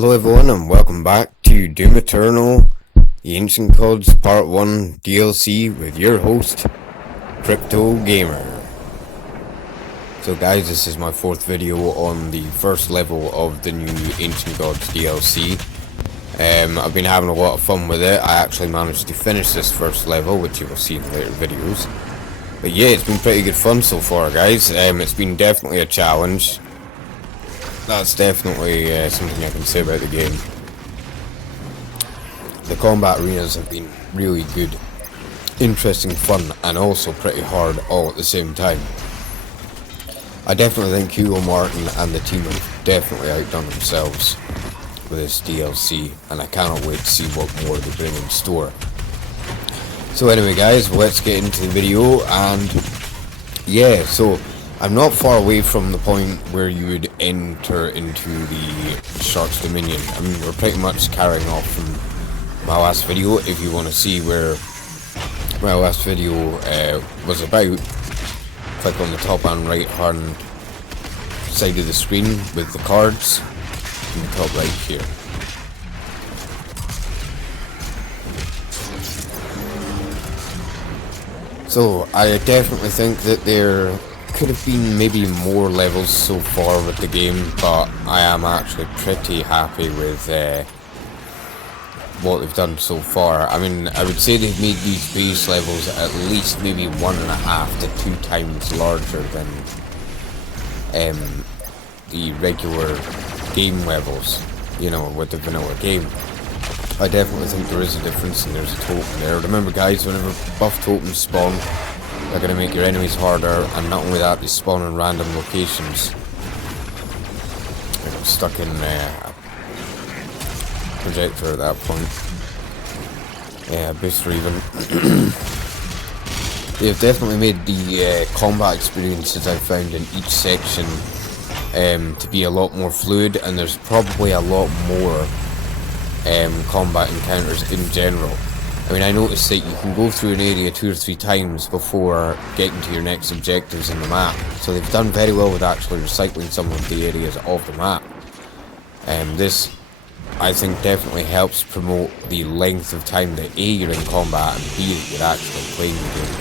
Hello everyone and welcome back to Doom Eternal, the Ancient Gods Part 1 DLC with your host, Crypto Gamer. So guys, this is my fourth video on the first level of the new Ancient Gods DLC. I've been having a lot of fun with it. I actually managed to finish this first level, which you will see in later videos. But yeah, it's been pretty good fun so far guys. It's been definitely a challenge. That's definitely something I can say about the game. The combat arenas have been really good, interesting, fun, and also pretty hard all at the same time. I definitely think Hugo Martin and the team have definitely outdone themselves with this DLC, and I cannot wait to see what more they bring in store. So anyway guys, let's get into the video, and yeah, so I'm not far away from the point where you would enter into the Shark's Dominion. I mean, we're pretty much carrying off from my last video. If you want to see where my last video was about, click on the top and right hand side of the screen with the cards in the top right here. So I definitely think that there could have been maybe more levels so far with the game, but I am actually pretty happy with what they've done so far. I mean, I would say they've made these base levels at least maybe 1.5 to 2 times larger than the regular game levels, you know, with the vanilla game. I definitely think there is a difference, and there's a totem there. Remember guys, whenever buff tokens spawn, they're going to make your enemies harder, and not only that, they spawn in random locations. I got stuck in a projector at that point. Yeah, booster even. They've definitely made the combat experiences I found in each section to be a lot more fluid, and there's probably a lot more combat encounters in general. I mean, I noticed that you can go through an area 2 or 3 times before getting to your next objectives in the map. So they've done very well with actually recycling some of the areas of the map. This, I think, definitely helps promote the length of time that A, you're in combat, and B, that you're actually playing the game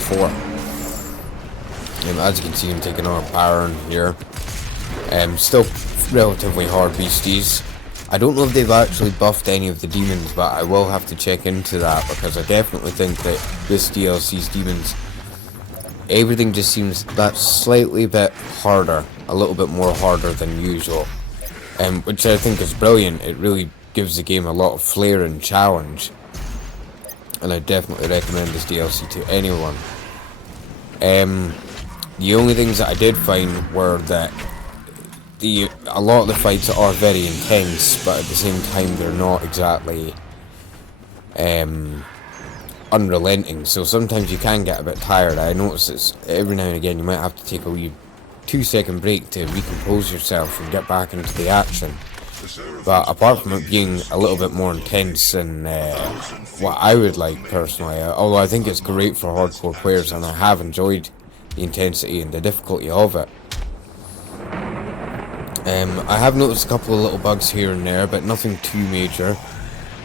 for. As you can see, I'm taking on a Baron here. Still relatively hard beasties. I don't know if they've actually buffed any of the demons, but I will have to check into that, because I definitely think that this DLC's demons, everything just seems that slightly bit harder, a little bit more harder than usual, which I think is brilliant. It really gives the game a lot of flair and challenge, and I definitely recommend this DLC to anyone. The only things that I did find were that a lot of the fights are very intense, but at the same time they're not exactly unrelenting, so sometimes you can get a bit tired. I notice it's every now and again you might have to take a wee 2-second break to recompose yourself and get back into the action. But apart from it being a little bit more intense than what I would like personally, although I think it's great for hardcore players, and I have enjoyed the intensity and the difficulty of it. I have noticed a couple of little bugs here and there, but nothing too major.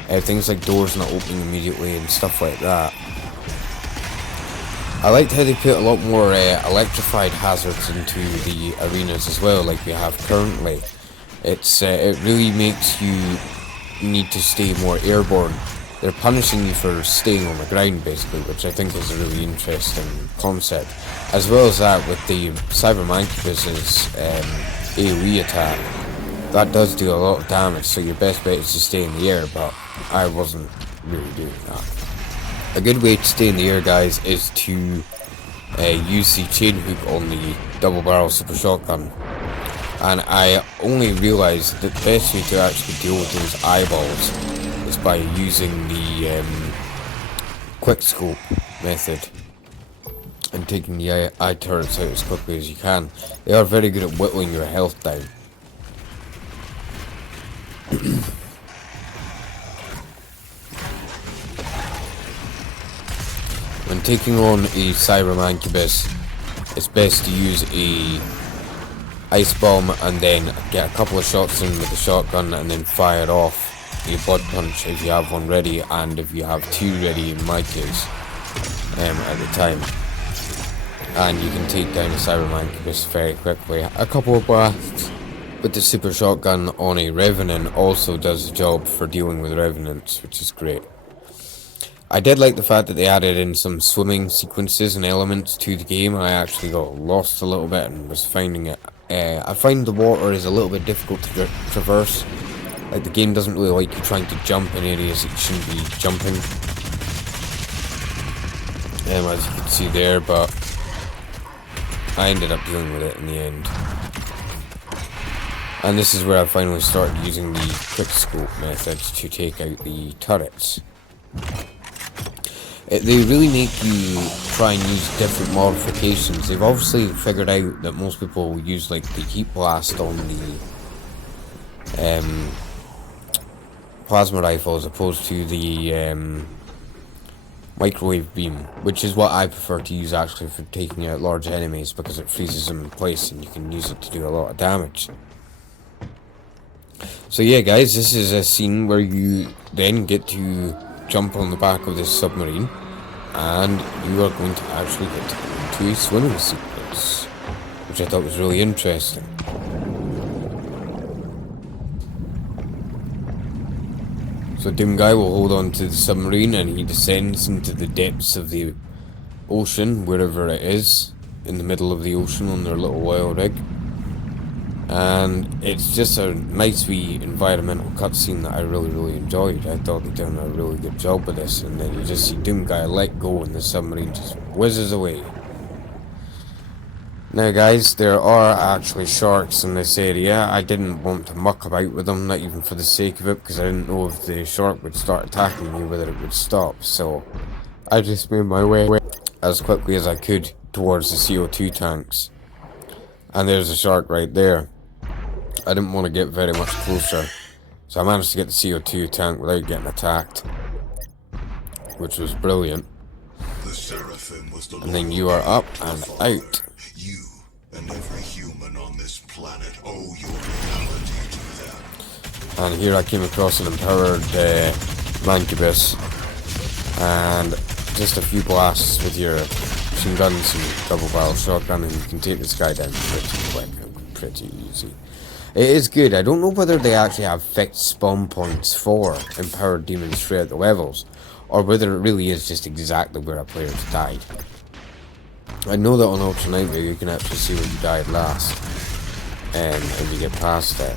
Things like doors not opening immediately and stuff like that. I liked how they put a lot more electrified hazards into the arenas as well, like we have currently. It really makes you need to stay more airborne. They're punishing you for staying on the ground basically, which I think is a really interesting concept. As well as that, with the Cyber Mancubus's AoE attack, that does do a lot of damage, so your best bet is to stay in the air, but I wasn't really doing that. A good way to stay in the air guys is to use the chain hook on the double barrel super shotgun, and I only realised that the best way to actually deal with those eyeballs is by using the quick scope method and taking the eye turrets out as quickly as you can. They are very good at whittling your health down. When taking on a Cyber Mancubus, it's best to use a ice bomb, and then get a couple of shots in with the shotgun, and then fire off your blood punch if you have one ready, and if you have two ready in my case, at the time. And you can take down a Cybermancubus very quickly. A couple of blasts with the super shotgun on a Revenant also does the job for dealing with Revenants, which is great. I did like the fact that they added in some swimming sequences and elements to the game. I actually got lost a little bit and was finding it. I find the water is a little bit difficult to traverse. Like, the game doesn't really like you trying to jump in areas that you shouldn't be jumping. As you can see there, but I ended up dealing with it in the end. And this is where I finally started using the quickscope method to take out the turrets. They really make you try and use different modifications. They've obviously figured out that most people use like the heat blast on the plasma rifle as opposed to the microwave beam, which is what I prefer to use actually for taking out large enemies, because it freezes them in place and you can use it to do a lot of damage. So yeah guys, this is a scene where you then get to jump on the back of this submarine, and you are going to actually get into a swimming sequence, which I thought was really interesting. So Doomguy will hold on to the submarine and he descends into the depths of the ocean, wherever it is, in the middle of the ocean on their little oil rig. And it's just a nice wee environmental cutscene that I really enjoyed. I thought they'd done a really good job with this, and then you just see Doomguy let go and the submarine just whizzes away. Now guys, there are actually sharks in this area. I didn't want to muck about with them, not even for the sake of it, because I didn't know if the shark would start attacking me, whether it would stop. So I just made my way as quickly as I could towards the CO2 tanks. And there's a shark right there. I didn't want to get very much closer, so I managed to get the CO2 tank without getting attacked, which was brilliant. And then you are up and out. You and every human on this planet owe your reality to them. And here I came across an empowered Mancubus, and just a few blasts with your machine guns and double barrel shotgun, and you can take this guy down pretty quick and pretty easy. It is good. I don't know whether they actually have fixed spawn points for empowered demons throughout the levels, or whether it really is just exactly where a player's died. I know that on Ultra Nightmare you can actually see where you died last, and you get past that.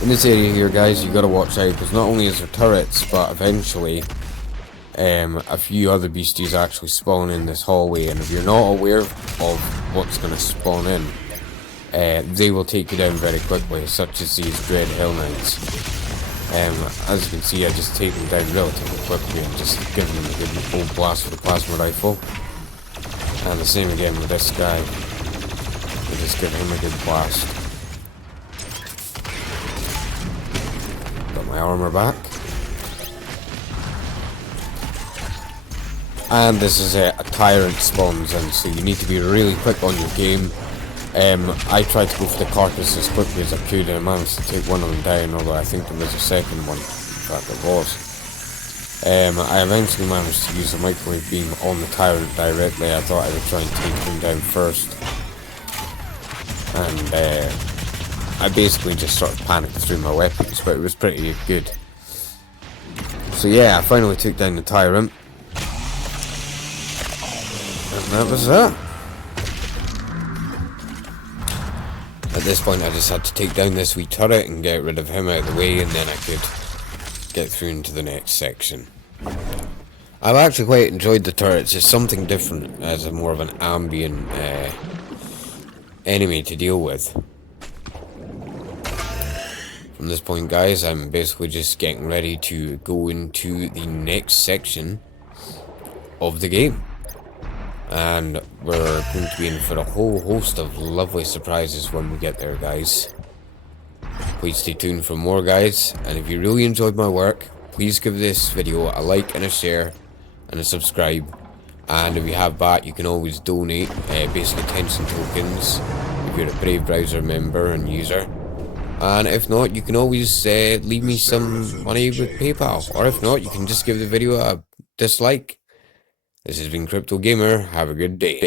In this area here guys, you gotta watch out, because not only is there turrets, but eventually a few other beasties actually spawn in this hallway, and if you're not aware of what's going to spawn in, they will take you down very quickly, such as these Dread Hell Knights. As you can see, I just take them down relatively quickly and just give them a good old blast with the plasma rifle. And the same again with this guy. We just give him a good blast. Got my armor back. And this is a tyrant spawns in, so you need to be really quick on your game. I tried to go for the carcass as quickly as I could, and I managed to take one of them down, although I think there was a second one. In fact, there was. I eventually managed to use the microwave beam on the tyrant directly. I thought I would try and take him down first. And I basically just sort of panicked through my weapons, but it was pretty good. So yeah, I finally took down the tyrant. And that was that. At this point I just had to take down this wee turret and get rid of him out of the way, and then I could get through into the next section. I've actually quite enjoyed the turrets. It's something different as a more of an ambient enemy to deal with. From this point guys, I'm basically just getting ready to go into the next section of the game. And we're going to be in for a whole host of lovely surprises when we get there guys. Please stay tuned for more guys, and if you really enjoyed my work, please give this video a like and a share and a subscribe, And if you have that, you can always donate basically Tension tokens if you're a Brave browser member and user. And if not, you can always leave me some money with PayPal. Or if not, you can just give the video a dislike. This has been Crypto Gamer. Have a good day.